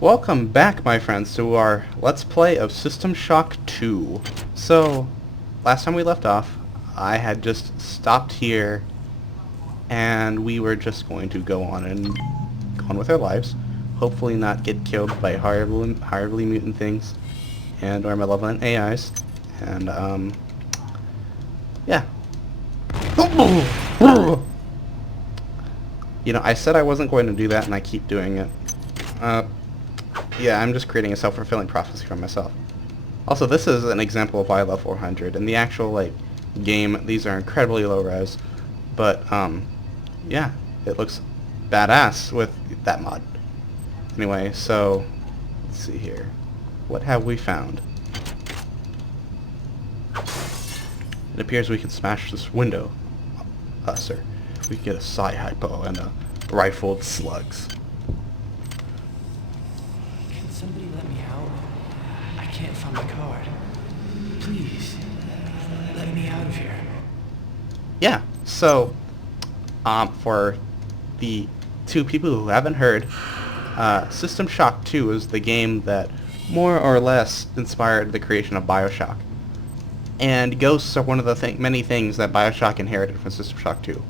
Welcome back, my friends, to our Let's Play of System Shock 2. So, last time we left off, I had just stopped here, and we were just going to go on with our lives. Hopefully not get killed by horribly mutant things, and or malevolent AIs. And, yeah. You know, I said I wasn't going to do that, and I keep doing it. Yeah, I'm just creating a self-fulfilling prophecy for myself. Also, this is an example of why I love 400. In the actual, like, game, these are incredibly low res. But, yeah, it looks badass with that mod. Anyway, so, let's see here. What have we found? It appears we can smash this window. Sir. We can get a psi hypo and a rifled slugs. Somebody let me out. I can't find my card. Please, let me out of here. Yeah, so, for the two people who haven't heard, System Shock 2 is the game that more or less inspired the creation of BioShock. And ghosts are one of the many things that BioShock inherited from System Shock 2.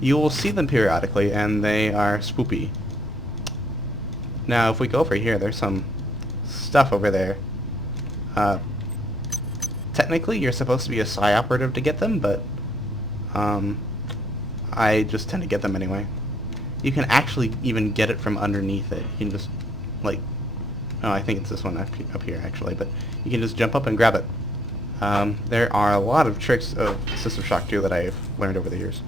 You will see them periodically, and they are spoopy. Now, if we go over here, there's some stuff over there. Technically, you're supposed to be a psi operative to get them, but I just tend to get them anyway. You can actually even get it from underneath it. You can just, like, oh, I think it's this one up here, actually, but you can just jump up and grab it. There are a lot of tricks of System Shock 2 that I've learned over the years.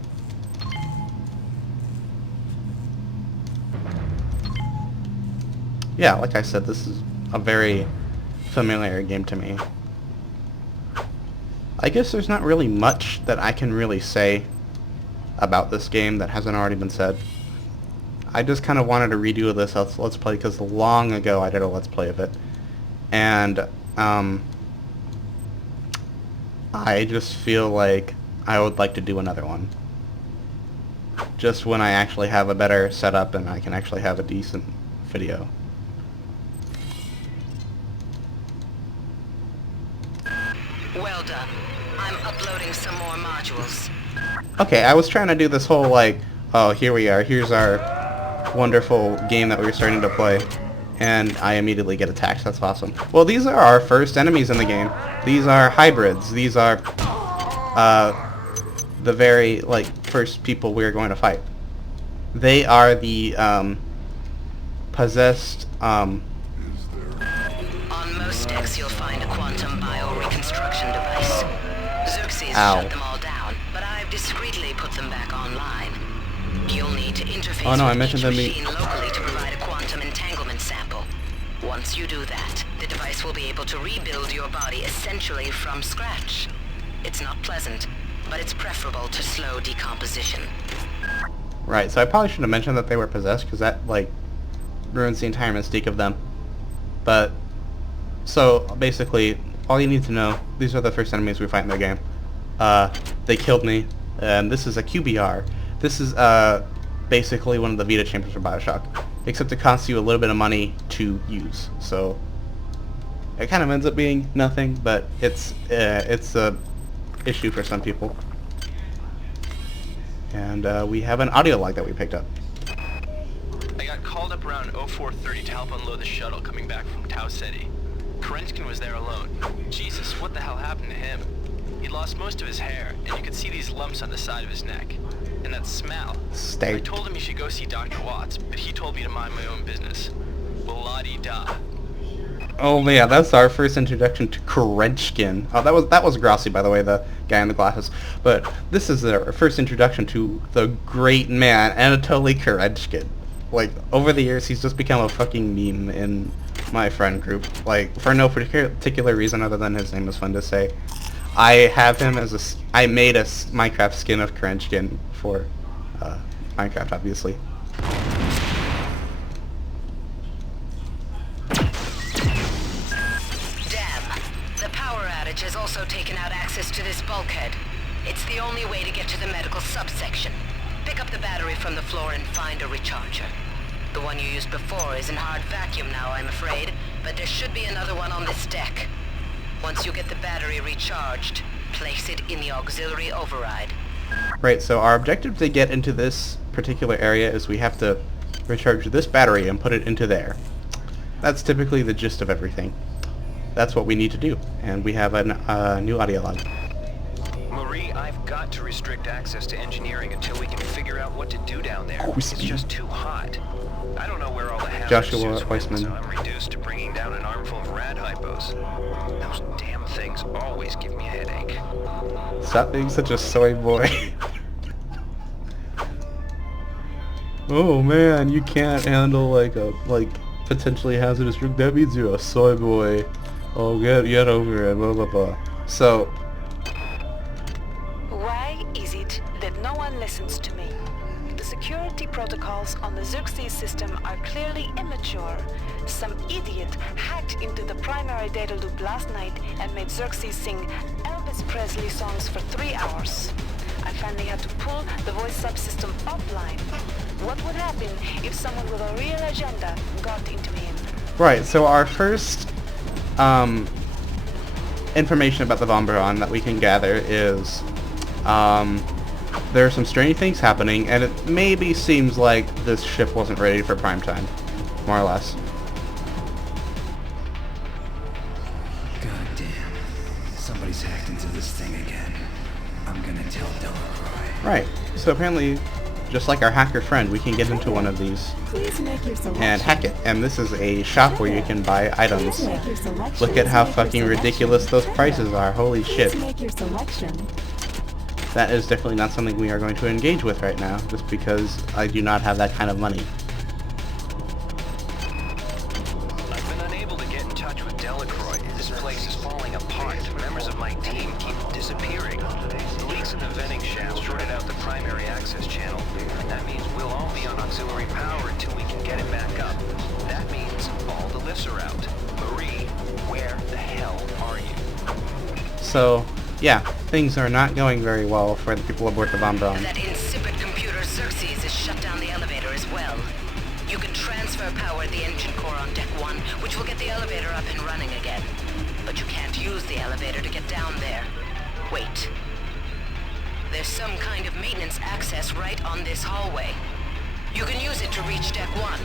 Yeah, like I said, this is a very familiar game to me. I guess there's not really much that I can really say about this game that hasn't already been said. I just kind of wanted to redo this Let's Play because long ago I did a Let's Play of it. And, I just feel like I would like to do another one. Just when I actually have a better setup and I can actually have a decent video. Well done. I'm uploading some more modules. Okay, I was trying to do this whole, like, oh, here we are, here's our wonderful game that we were starting to play, and I immediately get attacked. That's awesome. Well, these are our first enemies in the game. These are hybrids. These are, the very, like, first people we're going to fight. They are the, possessed, On most decks you'll find a quantum bioreconstruction device. Xerxes shut them all down, but I've discreetly put them back online. You'll need to interface with each machine locally to provide a quantum entanglement sample. Once you do that, the device will be able to rebuild your body essentially from scratch. It's not pleasant, but it's preferable to slow decomposition. Right, so I probably should have mentioned that they were possessed, because that, like, ruins the entire mystique of them. But, so, basically, all you need to know, these are the first enemies we fight in the game. They killed me, and this is a QBR. This is, basically one of the Vita chambers for BioShock, except it costs you a little bit of money to use, so it kind of ends up being nothing, but it's a issue for some people. And we have an audio log that we picked up. I got called up around 0430 to help unload the shuttle coming back from Tau City. Korenchkin was there alone. Jesus, what the hell happened to him? He'd lost most of his hair, and you could see these lumps on the side of his neck. And that smell. I told him he should go see Dr. Watts, but he told me to mind my own business. La-di-da. Oh yeah, that's our first introduction to Korenchkin. Oh, that was Grossi, by the way, the guy in the glasses. But this is our first introduction to the great man, Anatoly Korenchkin. Like, over the years, he's just become a fucking meme in my friend group. Like, for no particular reason other than his name is fun to say. I have him as I made a Minecraft skin of Korenchkin for Minecraft, obviously. Damn. The power outage has also taken out access to this bulkhead. It's the only way to get to the medical subsection. Pick up the battery from the floor and find a recharger. The one one you used before is in hard vacuum now, I'm afraid, but there should be another one on this deck. Once you get the battery recharged, place it in the auxiliary override. Right, so our objective to get into this particular area is we have to recharge this battery and put it into there. That's typically the gist of everything. That's what we need to do, and we have a new audio log. Marie, I've got to restrict access to engineering until we can figure out what to do down there. It's just too hot. I don't know where all the hazard Joshua suits went, Weissman. so I'm reduced to bringing down an armful of rad hypos. Those damn things always give me a headache. Stop being such a soy boy. Oh man, you can't handle like potentially hazardous drug. That means you're a soy boy. Oh, get over it. Blah blah blah. So. Why is it that no one listens to me? The security protocols on the Xerxes system are clearly immature. Some idiot hacked into the primary data loop last night and made Xerxes sing Elvis Presley songs for 3 hours. I finally had to pull the voice subsystem offline. What would happen if someone with a real agenda got into him? Right, so our first information about the Vombron that we can gather is there are some strange things happening, and it maybe seems like this ship wasn't ready for prime time, more or less. God damn. Somebody's hacked into this thing again. I'm gonna tell Delacroix. Right, so apparently, just like our hacker friend, we can get into one of these and hack it. And this is a shop where you can buy items. Look at how fucking ridiculous those prices are. Holy shit. That is definitely not something we are going to engage with right now, just because I do not have that kind of money. I've been unable to get in touch with Delacroix. This place is falling apart. Members of my team keep disappearing. The leaks in the venting shaft shorted out the primary access channel, and that means we'll all be on auxiliary power until we can get it back up. That means all the lifts are out. Marie, where the hell are you? So, yeah, things are not going very well for the people aboard the Vombron. That insipid computer Xerxes has shut down the elevator as well. You can transfer power at the engine core on deck 1, which will get the elevator up and running again. But you can't use the elevator to get down there. Wait. There's some kind of maintenance access right on this hallway. You can use it to reach deck 1.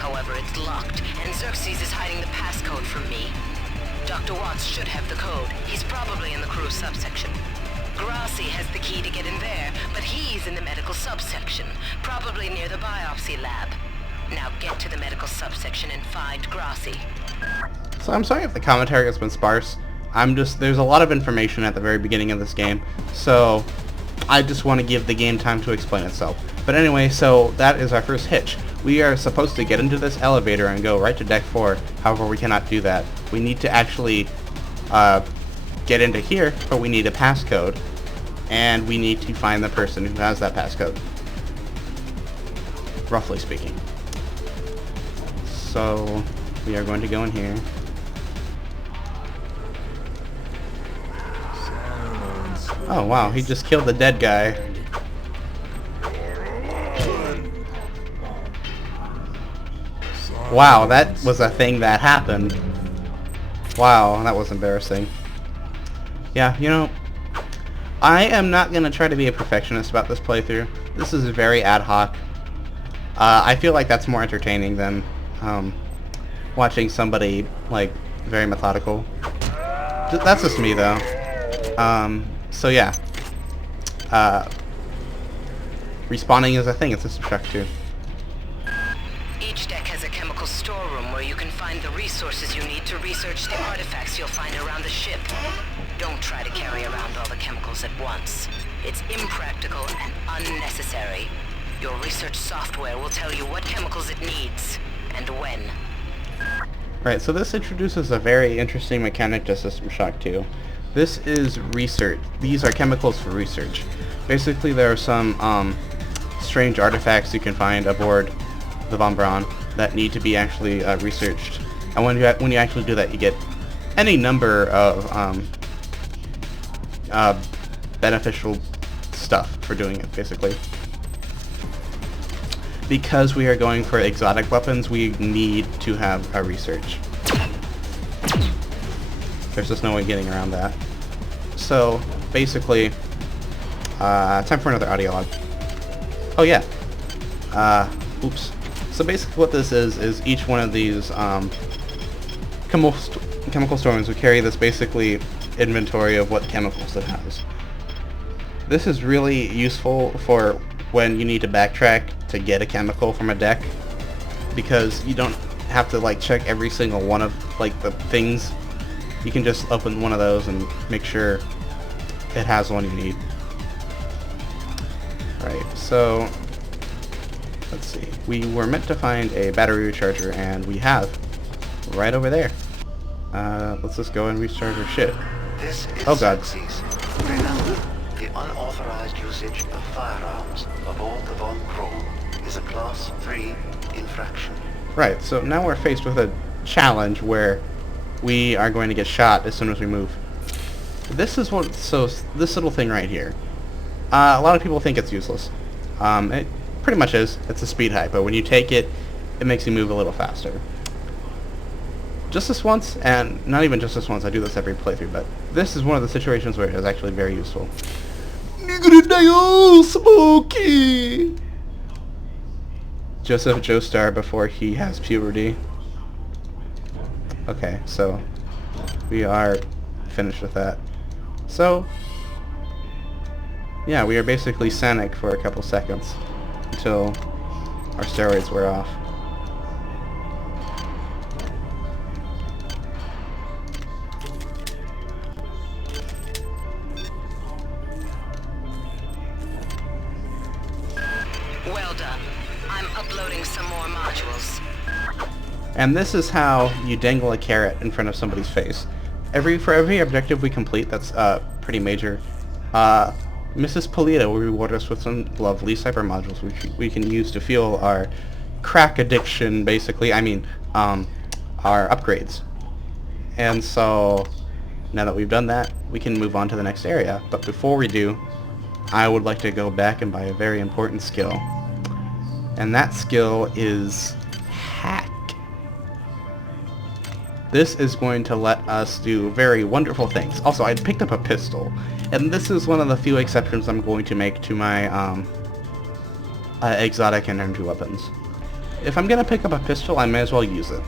However, it's locked, and Xerxes is hiding the passcode from me. Dr. Watts should have the code. He's probably in the crew subsection. Grassi has the key to get in there, but he's in the medical subsection, probably near the biopsy lab. Now get to the medical subsection and find Grassi. So I'm sorry if the commentary has been sparse. There's a lot of information at the very beginning of this game, so I just want to give the game time to explain itself. But anyway, so that is our first hitch. We are supposed to get into this elevator and go right to deck 4, however we cannot do that. We need to actually get into here, but we need a passcode, and we need to find the person who has that passcode, roughly speaking. So we are going to go in here. Oh wow, he just killed the dead guy. Wow, that was a thing that happened. Wow, that was embarrassing. Yeah, you know, I am not going to try to be a perfectionist about this playthrough. This is very ad hoc. I feel like that's more entertaining than watching somebody, like, very methodical. That's just me, though. So yeah. Respawning is a thing in System Shock 2. Each deck has a chemical storeroom where you can find the resources you need to research the artifacts you'll find around the ship. Don't try to carry around all the chemicals at once. It's impractical and unnecessary. Your research software will tell you what chemicals it needs, and when. Right, so this introduces a very interesting mechanic to System Shock 2. This is research. These are chemicals for research. Basically, there are some strange artifacts you can find aboard the Vombron that need to be actually researched. And when you actually do that, you get any number of beneficial stuff for doing it, basically. because we are going for exotic weapons, we need to have a research. There's just no way getting around that. So, basically, time for another audio log. Oh yeah. Oops. So basically what this is each one of these chemical storms will carry this basically inventory of what chemicals it has. This is really useful for when you need to backtrack to get a chemical from a deck, because you don't have to like check every single one of like the things. You can just open one of those and make sure it has the one you need. Right, so let's see. We were meant to find a battery recharger, and we have right over there. Let's just go and recharge our shit. This is oh god. Remember, the unauthorized usage of firearms aboard the Von Krull is a Class 3 infraction. Right, so now we're faced with a challenge where we are going to get shot as soon as we move. This is what, so this little thing right here. A lot of people think it's useless. It pretty much is. It's a speed hype, but when you take it, it makes you move a little faster. Just this once, and not even just this once, I do this every playthrough, but this is one of the situations where it is actually very useful. Spooky! Joseph Joestar before he has puberty. Okay, so we are finished with that. So, yeah, we are basically Sonic for a couple seconds until our steroids wear off. Well done. I'm uploading some more modules. And this is how you dangle a carrot in front of somebody's face. For every objective we complete that's pretty major, Mrs. Polito will reward us with some lovely cyber modules which we can use to fuel our crack addiction, basically. I mean, our upgrades. And so, now that we've done that, we can move on to the next area. But before we do, I would like to go back and buy a very important skill. And that skill is hack. This is going to let us do very wonderful things. Also, I picked up a pistol, and this is one of the few exceptions I'm going to make to my exotic and energy weapons. If I'm going to pick up a pistol, I may as well use it.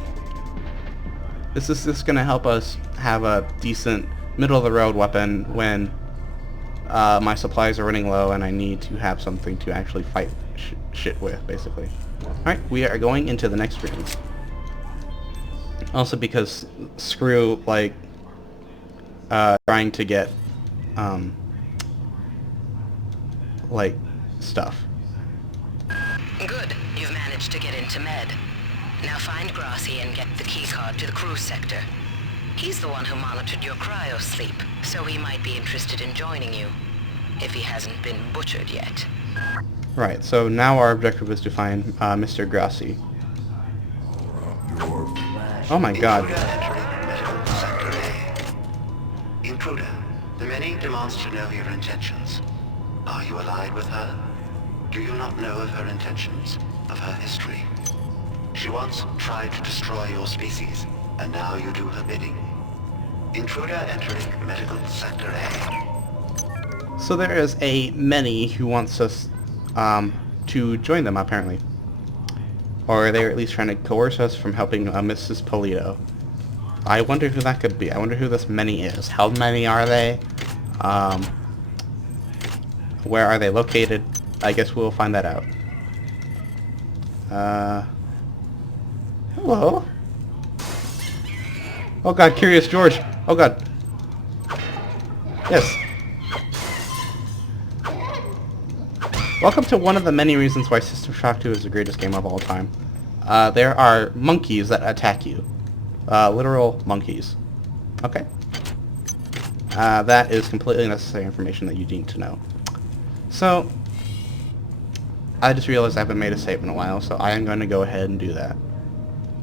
This is just going to help us have a decent middle-of-the-road weapon when my supplies are running low and I need to have something to actually fight shit with, basically. Alright, we are going into the next room. Also because screw, like, trying to get, like, stuff. Good. You've managed to get into Med. Now find Grassi and get the keycard to the cruise sector. He's the one who monitored your cryo sleep, so he might be interested in joining you, if he hasn't been butchered yet. Right, so now our objective is to find Mr. Grassi. Oh my god. Intruder entering medical sector A. Intruder, the Many demands to know your intentions. Are you allied with her? Do you not know of her intentions, of her history? She once tried to destroy your species, and now you do her bidding. Intruder entering medical sector A. So there is a Many who wants us to join them, apparently. Or they're at least trying to coerce us from helping Mrs. Polito. I wonder who that could be. I wonder who this Many is. How many are they? Where are they located? I guess we'll find that out. Hello? Oh god, Curious George. Oh god. Yes. Welcome to one of the many reasons why System Shock 2 is the greatest game of all time. There are monkeys that attack you. Literal monkeys. Okay. That is completely necessary information that you need to know. So, I just realized I haven't made a save in a while, so I am going to go ahead and do that.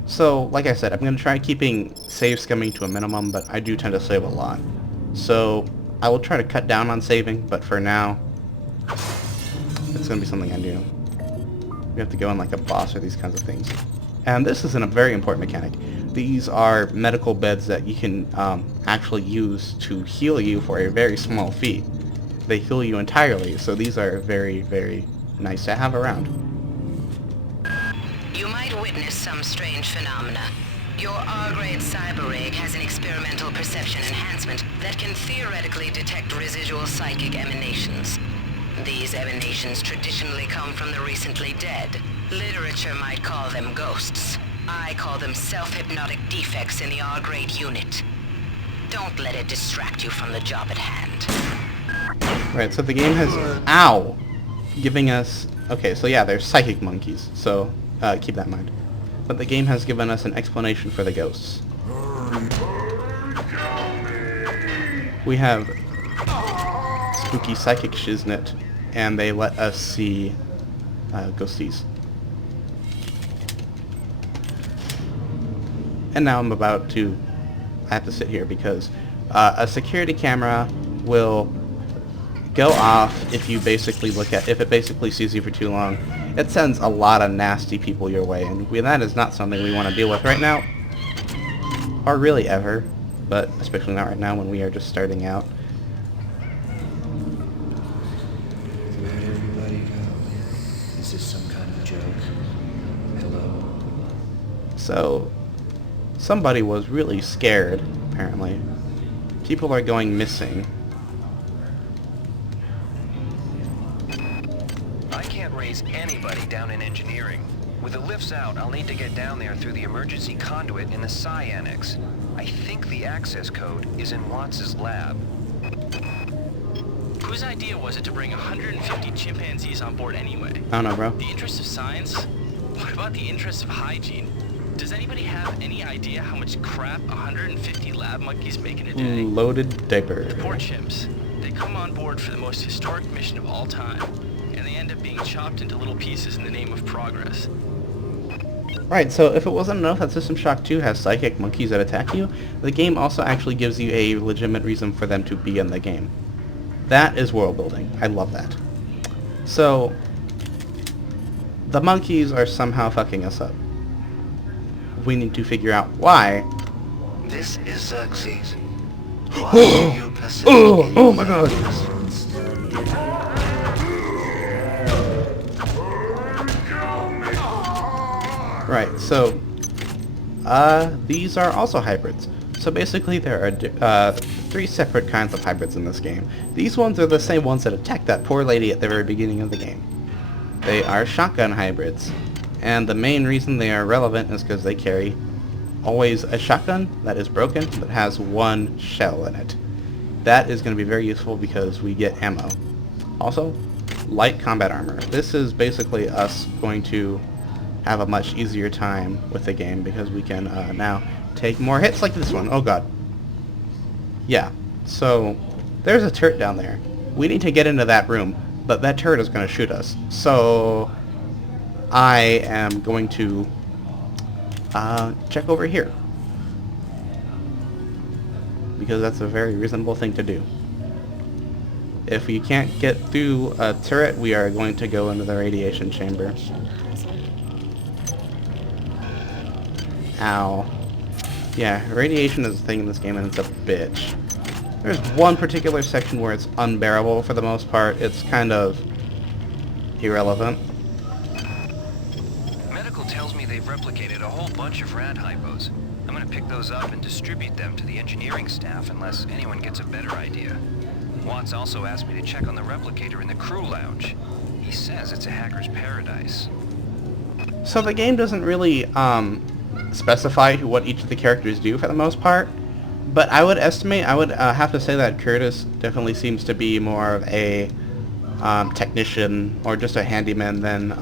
So, like I said, I'm going to try keeping save skimming to a minimum, but I do tend to save a lot. So, I will try to cut down on saving, but for now, it's going to be something I do. We have to go in like a boss or these kinds of things. And this is a very important mechanic. These are medical beds that you can actually use to heal you for a very small fee. They heal you entirely, so these are very, very nice to have around. You might witness some strange phenomena. Your R-grade cyber rig has an experimental perception enhancement that can theoretically detect residual psychic emanations. These emanations traditionally come from the recently dead. Literature might call them ghosts. I call them self-hypnotic defects in the R-grade unit. Don't let it distract you from the job at hand. Right, so the game has... Ow! Giving us... Okay, so yeah, there's psychic monkeys, so keep that in mind. But the game has given us an explanation for the ghosts. We have spooky psychic shiznit, and they let us see ghosties. And now I'm about to... I have to sit here because a security camera will go off if you basically look at... If it basically sees you for too long. It sends a lot of nasty people your way, and that is not something we want to deal with right now. Or really ever, but especially not right now when we are just starting out. Where'd everybody go? Is this some kind of joke? Hello? So, somebody was really scared, apparently. People are going missing. I can't raise anybody down in engineering. With the lifts out, I'll need to get down there through the emergency conduit in the Sci Annex. I think the access code is in Watts' lab. Whose idea was it to bring 150 chimpanzees on board anyway? I don't know, bro. The interests of science? What about the interests of hygiene? Does anybody have any idea how much crap 150 lab monkeys make in a day? Loaded diaper. The poor chimps. They come on board for the most historic mission of all time, and they end up being chopped into little pieces in the name of progress. Right, so if it wasn't enough that System Shock 2 has psychic monkeys that attack you, the game also actually gives you a legitimate reason for them to be in the game. That is world building. I love that. So, the monkeys are somehow fucking us up. We need to figure out why. This is Xerxes. Why do you persist in Oh my god! Right, so these are also hybrids. So basically there are 3 separate kinds of hybrids in this game. These ones are the same ones that attacked that poor lady at the very beginning of the game. They are shotgun hybrids. And the main reason they are relevant is because they carry always a shotgun that is broken but has 1 shell in it. That is going to be very useful because we get ammo. Also, light combat armor. This is basically us going to have a much easier time with the game because we can now take more hits like this one. Oh god. Yeah, so there's a turret down there. We need to get into that room, but that turret is going to shoot us. So I am going to check over here because that's a very reasonable thing to do. If we can't get through a turret, we are going to go into the radiation chamber. Ow. Yeah, radiation is a thing in this game and it's a bitch. There's one particular section where it's unbearable for the most part. It's kind of irrelevant. Medical tells me they've replicated a whole bunch of rad hypos. I'm gonna pick those up and distribute them to the engineering staff unless anyone gets a better idea. Watts also asked me to check on the replicator in the crew lounge. He says it's a hacker's paradise. So the game doesn't really specify what each of the characters do for the most part, but I would estimate, I would have to say that Curtis definitely seems to be more of a technician or just a handyman than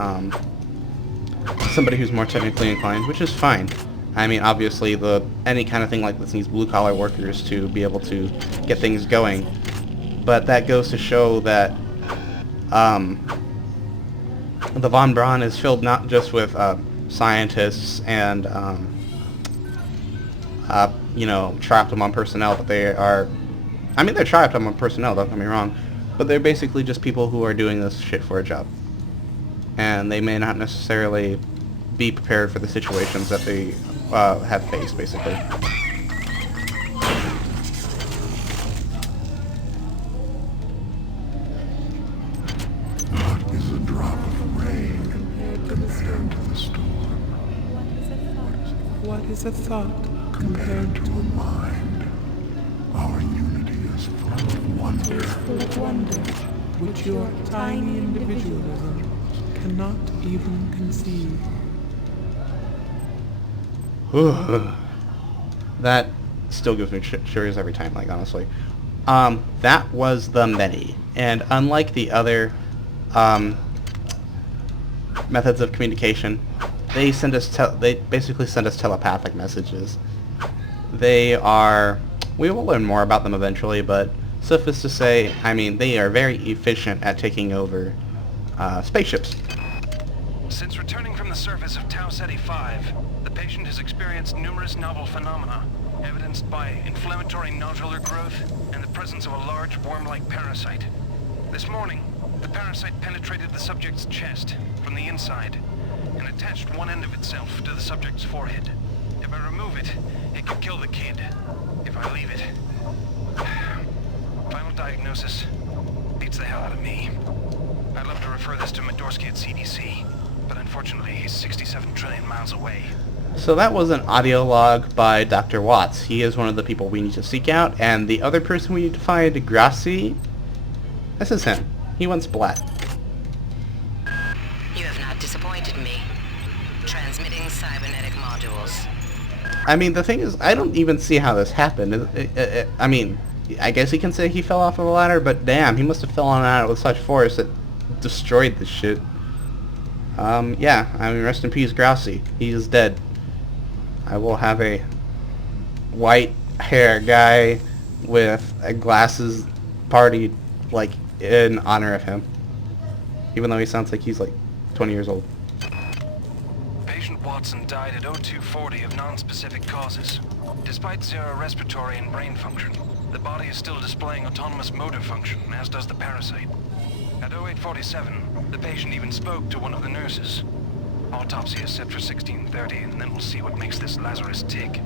somebody who's more technically inclined, which is fine. I mean, obviously, any kind of thing like this needs blue-collar workers to be able to get things going, but that goes to show that the Von Braun is filled not just with scientists and you know, tri-optimum personnel, but they are, I mean, they're tri-optimum personnel, don't get me wrong, but they're basically just people who are doing this shit for a job. and they may not necessarily be prepared for the situations that they have faced, basically. What is a drop of rain compared to the storm? What is a thought compared To a mind. Our unity is full of wonder. full of wonder, which your tiny individualism cannot even conceive? That still gives me shivers every time, like, honestly. That was the Medi, and unlike the other methods of communication, they send us they basically send us telepathic messages. They are, we will learn more about them eventually, but suffice to say, I mean, they are very efficient at taking over spaceships. Since returning from the surface of Tau Ceti 5, the patient has experienced numerous novel phenomena, evidenced by inflammatory nodular growth and the presence of a large worm-like parasite. This morning, the parasite penetrated the subject's chest from the inside and attached one end of itself to the subject's forehead. If I remove it, it could kill the kid. If I leave it... Final diagnosis. Beats the hell out of me. I'd love to refer this to Medorsky at CDC, but unfortunately he's 67 trillion miles away. So that was an audio log by Dr. Watts. He is one of the people we need to seek out, and the other person we need to find, Grassi, this is him. He went splat. You have not disappointed me. Transmitting cybernetic modules. I mean, the thing is, I don't even see how this happened. I mean, I guess he can say he fell off of a ladder, but damn, he must have fallen out with such force that destroyed this shit. Yeah, I mean, rest in peace, Grassi. He is dead. I will have a white hair guy with a glasses party, like, in honor of him. Even though he sounds like he's, like, 20 years old. Patient Watson died at 0240 of non-specific causes. Despite zero respiratory and brain function, the body is still displaying autonomous motor function, as does the parasite. At 0847, the patient even spoke to one of the nurses. Autopsy is set for 1630, and then we'll see what makes this Lazarus tick.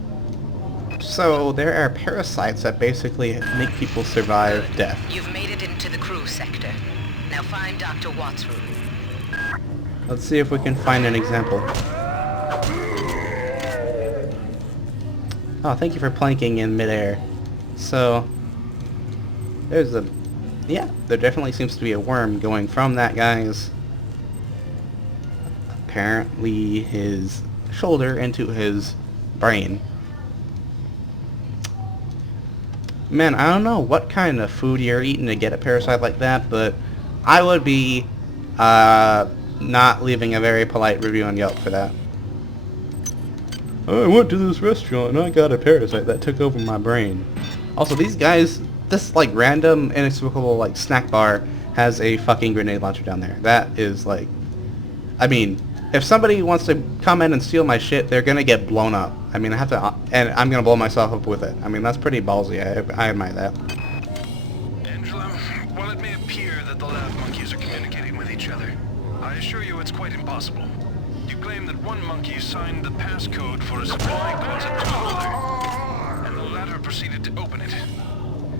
So, there are parasites that basically make people survive death. You've made it into the crew sector. Now find Dr. Watts' room. Let's see if we can find an example. Oh, thank you for planking in midair. So, there's a... Yeah, there definitely seems to be a worm going from that guy's... apparently his shoulder into his brain. Man, I don't know what kind of food you're eating to get a parasite like that, but I would be not leaving a very polite review on Yelp for that. I went to this restaurant and I got a parasite that took over my brain. Also, these guys, this like random inexplicable like snack bar has a fucking grenade launcher down there. That is like, I mean, if somebody wants to come in and steal my shit, they're gonna get blown up. I mean, I have to, and I'm gonna blow myself up with it. I mean, that's pretty ballsy. I admire that. Angela, while it may appear that the lab monkeys are communicating with each other, I assure you it's quite impossible. You claim that one monkey signed the passcode for a supply closet to another, and the latter proceeded to open it.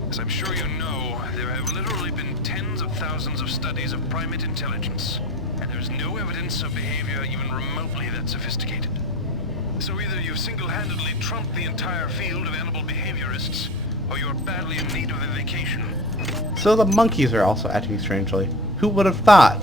As I'm sure you know, there have literally been tens of thousands of studies of primate intelligence, and there's no evidence of behavior even remotely that sophisticated. So either you've single-handedly trumped the entire field of animal behaviorists, or you're badly in need of a vacation. So the monkeys are also acting strangely. Who would have thought?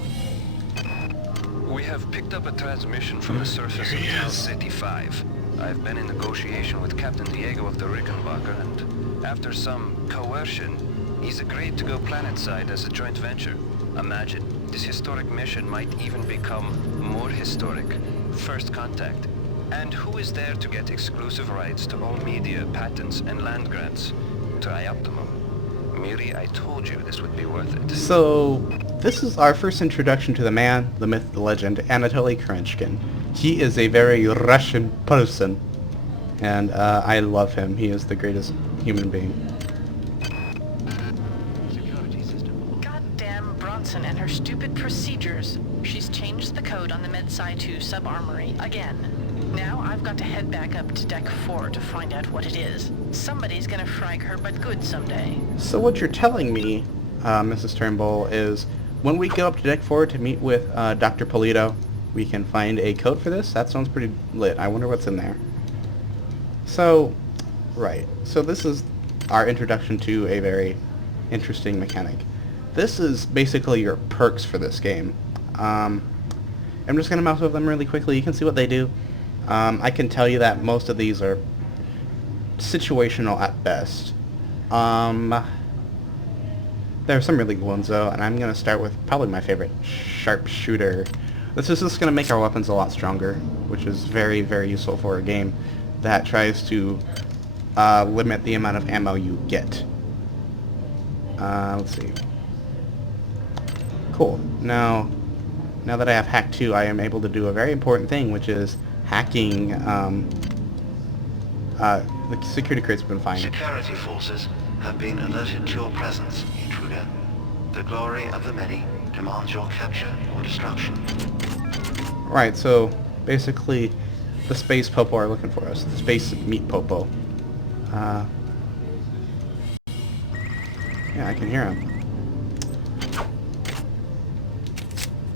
We have picked up a transmission from the surface of Tau Ceti 5. I've been in negotiation with Captain Diego of the Rickenbacker, and after some coercion, he's agreed to go planetside as a joint venture. Imagine, this historic mission might even become more historic. First contact. And who is there to get exclusive rights to all media, patents, and land grants? Trioptimum. Miri, I told you this would be worth it. So, this is our first introduction to the man, the myth, the legend, Anatoly Korenchkin. He is a very Russian person, and I love him. He is the greatest human being. Goddamn Bronson and her stupid procedures. She's changed the code on the Med-Sci 2 sub-armory again. Now I've got to head back up to Deck 4 to find out what it is. Somebody's gonna frag her but good someday. So what you're telling me, Mrs. Turnbull, is when we go up to Deck 4 to meet with Dr. Polito, we can find a code for this? That sounds pretty lit. I wonder what's in there. So, right. So this is our introduction to a very interesting mechanic. This is basically your perks for this game. I'm just going to mouse over them really quickly. You can see what they do. I can tell you that most of these are situational at best. There are some really good ones though, and I'm going to start with probably my favorite, Sharpshooter. This is just going to make our weapons a lot stronger, which is very, very useful for a game that tries to limit the amount of ammo you get. Let's see. Cool. Now that I have Hack 2, I am able to do a very important thing, which is hacking the security crates have been fine. Security forces have been alerted to your presence, intruder. The glory of the many demands your capture or destruction. Right, so basically the space popo are looking for us. The space meat popo. Yeah, I can hear him.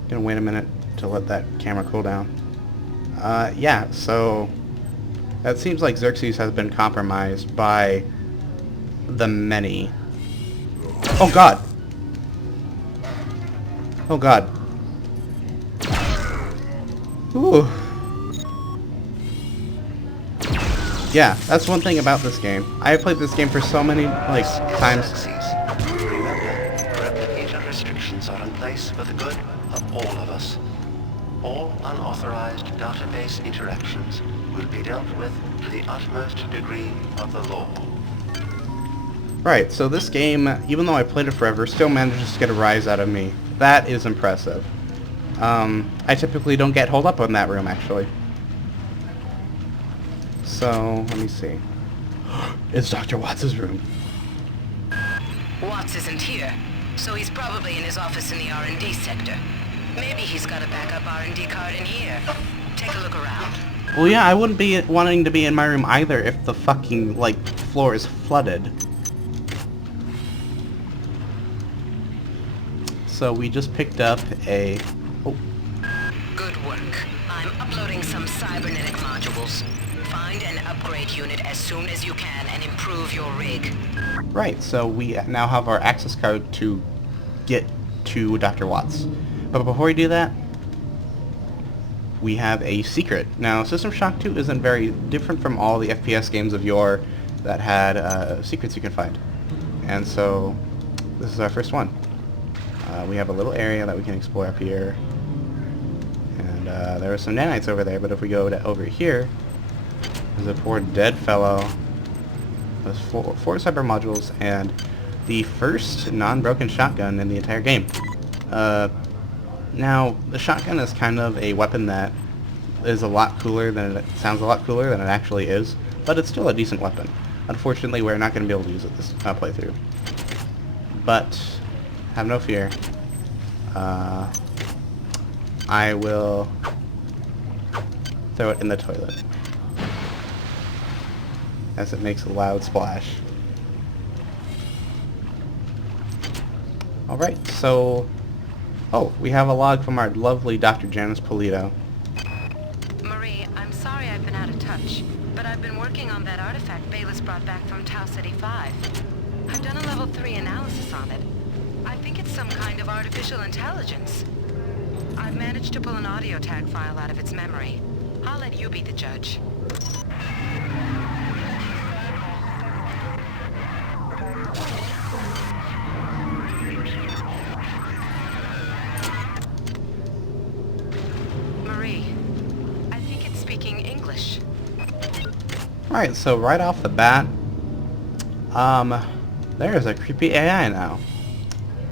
Gonna wait a minute to let that camera cool down. Yeah, so it seems like Xerxes has been compromised by the many. Oh god! Oh god. Ooh. Yeah, that's one thing about this game. I have played this game for so many, like, times. Remember, replicator restrictions are in place for the good of all of us. All unauthorized database interactions will be dealt with to the utmost degree of the law. Right, so this game, even though I played it forever, still manages to get a rise out of me. That is impressive. I typically don't get holed up in that room, actually. So, let me see. It's Dr. Watts' room. Watts isn't here, so he's probably in his office in the R&D sector. Maybe he's got a backup R&D card in here. Take a look around. Well, yeah, I wouldn't be wanting to be in my room either if the fucking, like, floor is flooded. So we just picked up a... Oh. Good work. I'm uploading some cybernetic modules. Find and upgrade unit as soon as you can and improve your rig. Right, so we now have our access code to get to Dr. Watts. But before we do that, we have a secret. Now, System Shock 2 isn't very different from all the FPS games of yore that had secrets you can find. And so, this is our first one. We have a little area that we can explore up here. And there are some nanites over there, but if we go to over here, there's a poor dead fellow. There's four cyber modules and the first non-broken shotgun in the entire game. Now, the shotgun is kind of a weapon that is a lot cooler than it sounds a lot cooler than it actually is, but it's still a decent weapon. Unfortunately, we're not going to be able to use it this playthrough. But have no fear. I will throw it in the toilet as it makes a loud splash. Alright, so... Oh, we have a log from our lovely Dr. Janice Polito. Marie, I'm sorry I've been out of touch, but I've been working on that artifact Bayless brought back from Tau City 5. I've done a level 3 analysis on it. I think it's some kind of artificial intelligence. I've managed to pull an audio tag file out of its memory. I'll let you be the judge. Marie, I think it's speaking English. Alright, so right off the bat, there's a creepy AI now.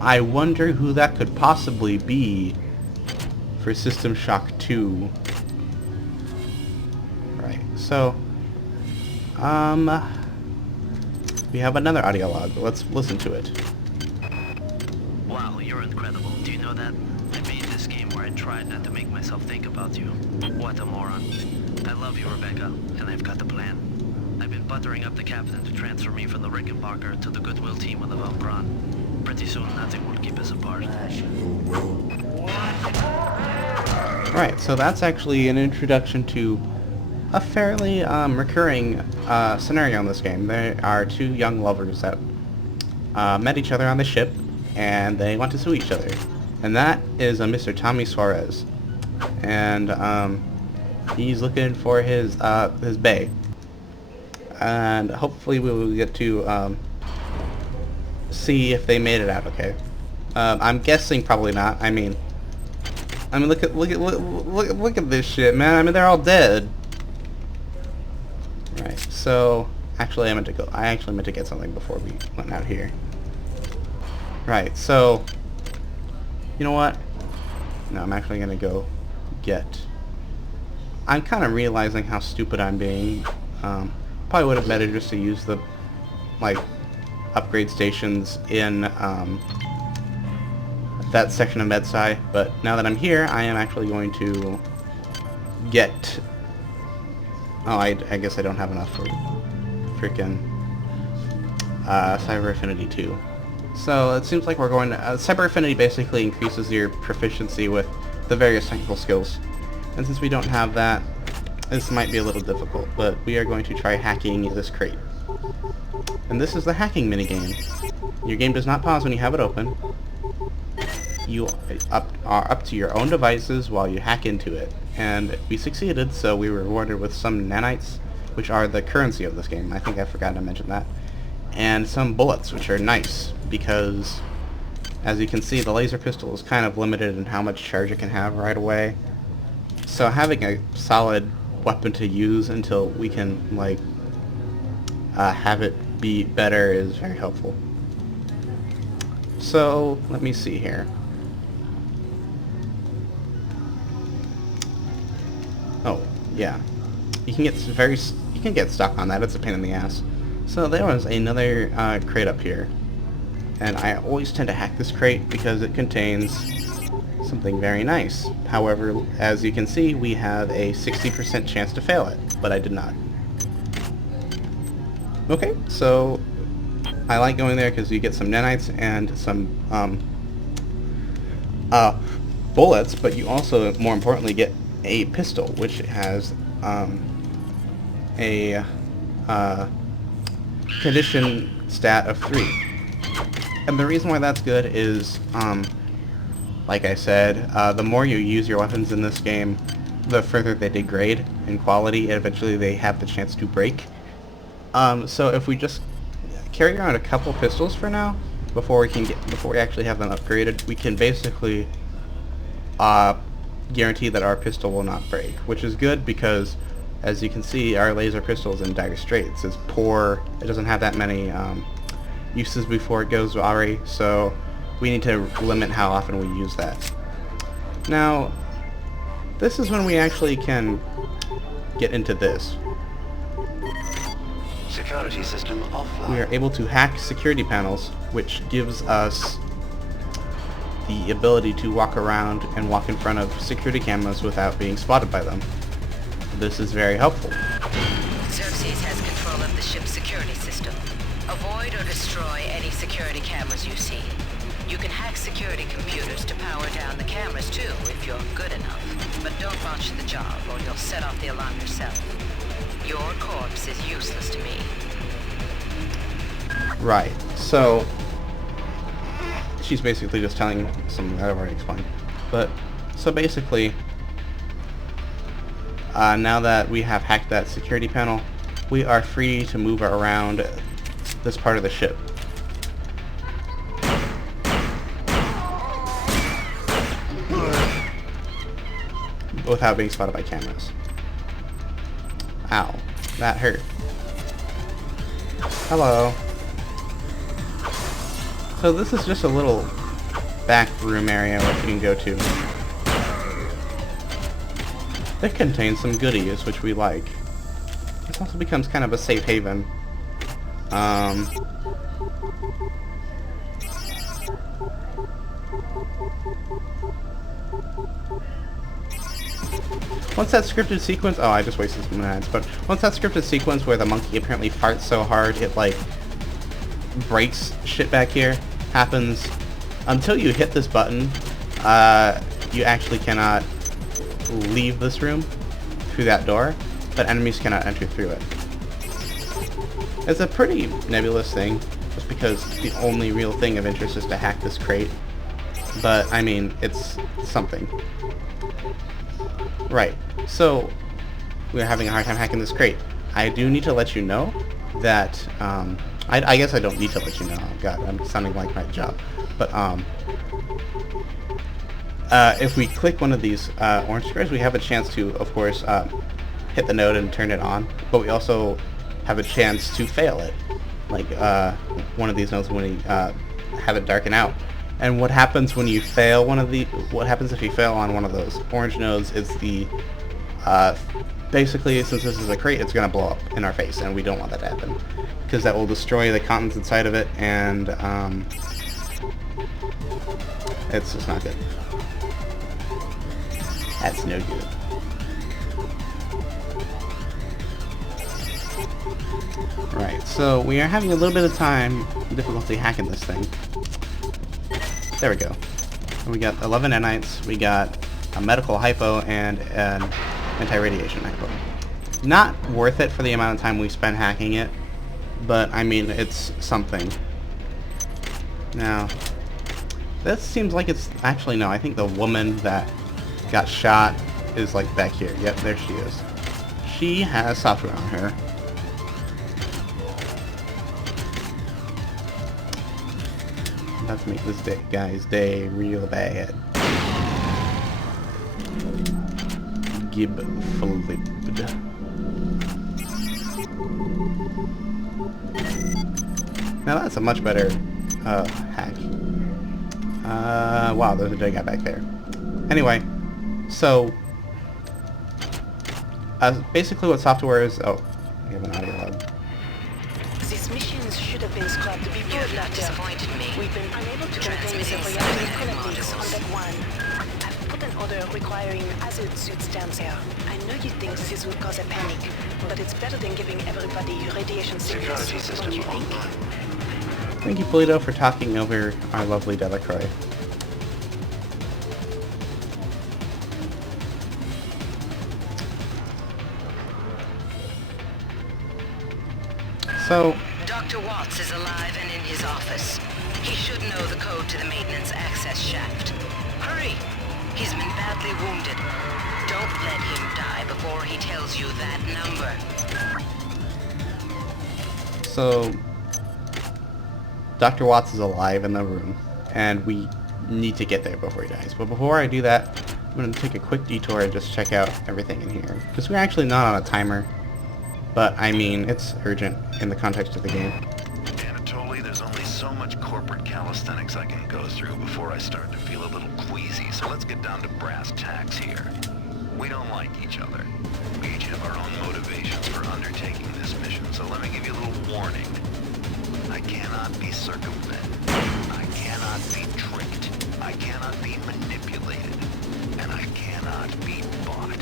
I wonder who that could possibly be for System Shock 2. Right, so, we have another audio log. Let's listen to it. Wow, you're incredible. Do you know that? I made this game where I tried not to make myself think about you. What a moron. I love you, Rebecca, and I've got the plan. I've been buttering up the captain to transfer me from the Rickenbacker to the Goodwill team on the Valgran. Pretty soon, nothing will keep us apart. Right, so that's actually an introduction to a fairly recurring scenario in this game. There are two young lovers that met each other on the ship, and they want to sue each other. And that is a Mr. Tommy Suarez. And he's looking for his bae. And hopefully we will get to see if they made it out okay. I'm guessing probably not. I mean look at this shit, man. I mean, they're all dead. Right. So actually I actually meant to get something before we went out here. Right. So you know what? No, I'm actually gonna go get. I'm kind of realizing how stupid I'm being. Probably would have better just to use the upgrade stations in that section of Med-Sci, but now that I'm here, I am actually going to get. Oh, I guess I don't have enough for freaking Cyber Affinity 2. So it seems like we're going to... Cyber Affinity basically increases your proficiency with the various technical skills. And since we don't have that, this might be a little difficult, but we are going to try hacking this crate. And this is the hacking minigame. Your game does not pause when you have it open. You are up to your own devices while you hack into it. And we succeeded, so we were rewarded with some nanites, which are the currency of this game. I think I forgot to mention that. And some bullets, which are nice, because as you can see, the laser pistol is kind of limited in how much charge it can have right away. So having a solid weapon to use until we can, have it be better is very helpful. So, let me see here. Oh, yeah. You can get stuck on that. It's a pain in the ass. So there was another crate up here. And I always tend to hack this crate because it contains something very nice. However, as you can see, we have a 60% chance to fail it, but I did not. Okay, so I like going there because you get some nanites and some bullets, but you also, more importantly, get a pistol, which has a condition stat of 3. And the reason why that's good is, like I said, the more you use your weapons in this game, the further they degrade in quality, and eventually they have the chance to break. So if we just carry around a couple pistols for now, before we actually have them upgraded, we can basically guarantee that our pistol will not break, which is good because, as you can see, our laser pistol is in dire straits. It's poor. It doesn't have that many uses before it goes awry, so we need to limit how often we use that. Now, this is when we actually can get into this. Security system offline. We are able to hack security panels, which gives us the ability to walk around and walk in front of security cameras without being spotted by them. This is very helpful. Xerxes has control of the ship's security system. Avoid or destroy any security cameras you see. You can hack security computers to power down the cameras too, if you're good enough. But don't botch the job, or you'll set off the alarm yourself. Your corpse is useless to me. Right, so she's basically just telling something that I've already explained. But, so basically, now that we have hacked that security panel, we are free to move around this part of the ship. Without being spotted by cameras. Ow, that hurt. Hello. So this is just a little back room area which you can go to. It contains some goodies which we like. This also becomes kind of a safe haven. once that scripted sequence, oh, I just wasted some minutes, but once that scripted sequence where the monkey apparently farts so hard it like breaks shit back here happens, until you hit this button, you actually cannot leave this room through that door, but enemies cannot enter through it. It's a pretty nebulous thing, just because the only real thing of interest is to hack this crate. But, I mean, it's something. Right, so we're having a hard time hacking this crate. I do need to let you know that, I guess I don't need to let you know. Oh, God, I'm sounding like my job. But, if we click one of these orange squares, we have a chance to, of course, hit the node and turn it on. But we also have a chance to fail it. Like, one of these nodes when we have it darken out. And what happens when you fail one of the... What happens if you fail on one of those orange nodes is the... basically, since this is a crate, it's going to blow up in our face, and we don't want that to happen. Because that will destroy the contents inside of it, and it's just not good. That's no good. Right, so we are having a little bit of difficulty hacking this thing. There we go. We got 11 nanites, we got a medical hypo, and an anti-radiation hypo. Not worth it for the amount of time we spent hacking it, but I mean, it's something. Now, this seems like it's... Actually, no, I think the woman that got shot is like back here. Yep, there she is. She has software on her. Let's make this guy's day real bad. Gib flipped. Now that's a much better hack. Wow, there's a dead guy back there. Anyway, so basically what software is... Oh, we have an audio log. These missions should have been scrapped before You have not that. disappointed me. We've been unable to contain the Transmitting reactor satellite colonies on modules. that one. I've put an order requiring azure suits down there. I know you think this would cause a panic, but it's better than giving everybody radiation sickness, Security don't system you think? online. Thank you, Polito, for talking over our lovely Delacroix. So, Dr. Watts is alive and in his office. He should know the code to the maintenance access shaft. Hurry! He's been badly wounded. Don't let him die before he tells you that number. so Dr. Watts is alive in the room, and we need to get there before he dies. But before I do that, I'm going to take a quick detour and just check out everything in here. Because we're actually not on a timer, but I mean, it's urgent in the context of the game. Anatoly, there's only so much corporate calisthenics I can go through before I start to feel a little queasy, so let's get down to brass tacks here. We don't like each other. We each have our own motivations for undertaking this mission, so let me give you a little warning. I cannot be circumvented. I cannot be tricked. I cannot be manipulated. And I cannot be bought.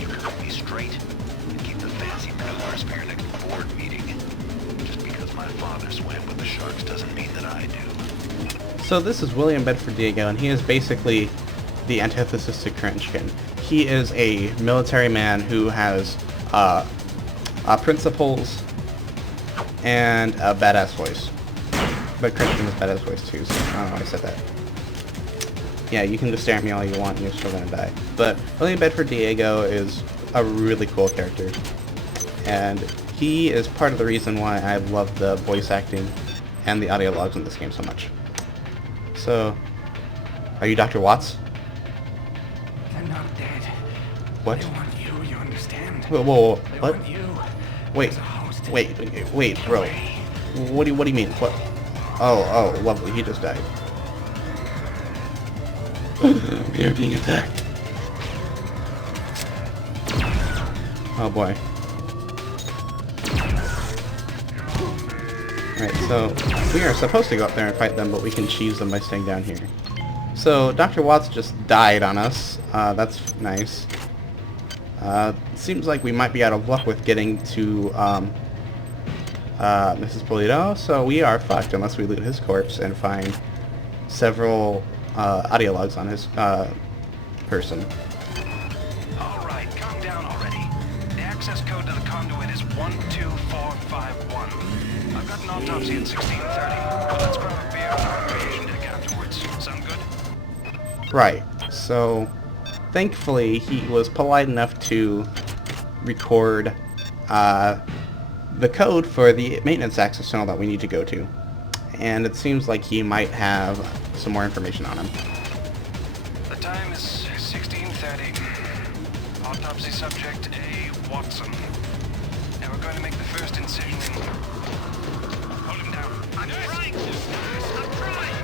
You can cut me straight and keep the fancy maneuvers for your next board meeting. Just because my father swam with the sharks doesn't mean that I do. So this is William Bedford Diego, and he is basically the antithesis to Korenchkin. He is a military man who has principles and a badass voice. But Korenchkin has a badass voice too, so I don't know why I said that. Yeah, you can just stare at me all you want and you're still gonna die. But William Bedford Diego is a really cool character. And he is part of the reason why I love the voice acting and the audio logs in this game so much. So, are you Dr. Watts? I'm not dead. What? They want you, you understand? Whoa, whoa, whoa. They What? want you. Wait, as a host. wait, bro. What do you mean? What? Oh, lovely, he just died. We are being attacked. Oh boy. Alright, so we are supposed to go up there and fight them, but we can cheese them by staying down here. So Dr. Watts just died on us. That's nice. Seems like we might be out of luck with getting to Mrs. Polito, so we are fucked unless we loot his corpse and find several audio logs on his person. Alright, calm down already. The access code to the conduit is 12451. I've got an autopsy at 16:30. Let's grab a beer on our creation deck afterwards. Sound good? Right, so thankfully he was polite enough to record the code for the maintenance access tunnel that we need to go to. And it seems like he might have some more information on him. The time is 16:30. Autopsy subject A. Watson. Now we're going to make the first incision in... Hold him down. I'm trying to. I'm trying.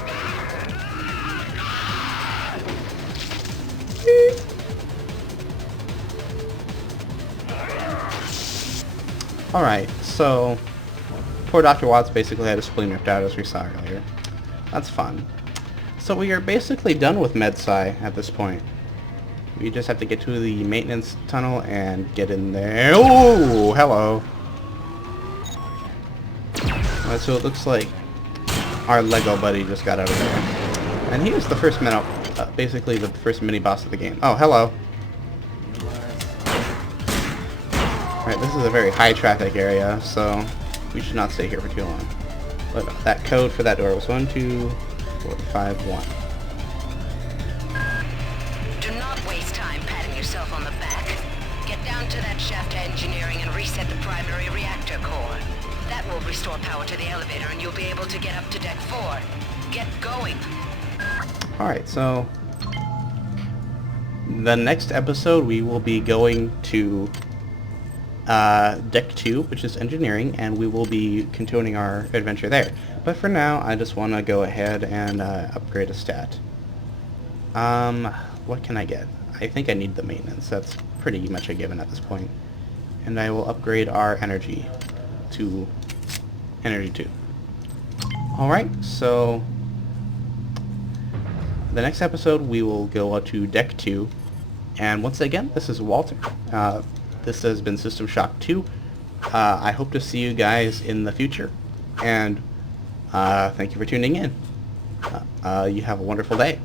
Alright, so poor Dr. Watts basically had his spleen ripped out, as we saw earlier. That's fun. So we are basically done with Med-Sci at this point. We just have to get to the maintenance tunnel and get in there. Oh, hello. Alright, so it looks like our Lego buddy just got out of there. And he was the first basically the first mini-boss of the game. Oh, hello. Alright, this is a very high traffic area, so we should not stay here for too long. But that code for that door was 12451. Do not waste time patting yourself on the back. Get down to that shaft to engineering and reset the primary reactor core. That will restore power to the elevator and you'll be able to get up to deck 4. Get going. Alright, so the next episode we will be going to deck 2, which is engineering, and we will be continuing our adventure there. But for now, I just want to go ahead and upgrade a stat. What can I get? I think I need the maintenance. That's pretty much a given at this point. And I will upgrade our energy to energy 2. Alright, so the next episode we will go to deck 2, and once again, this is Walter. This has been System Shock 2. I hope to see you guys in the future, and thank you for tuning in. You have a wonderful day.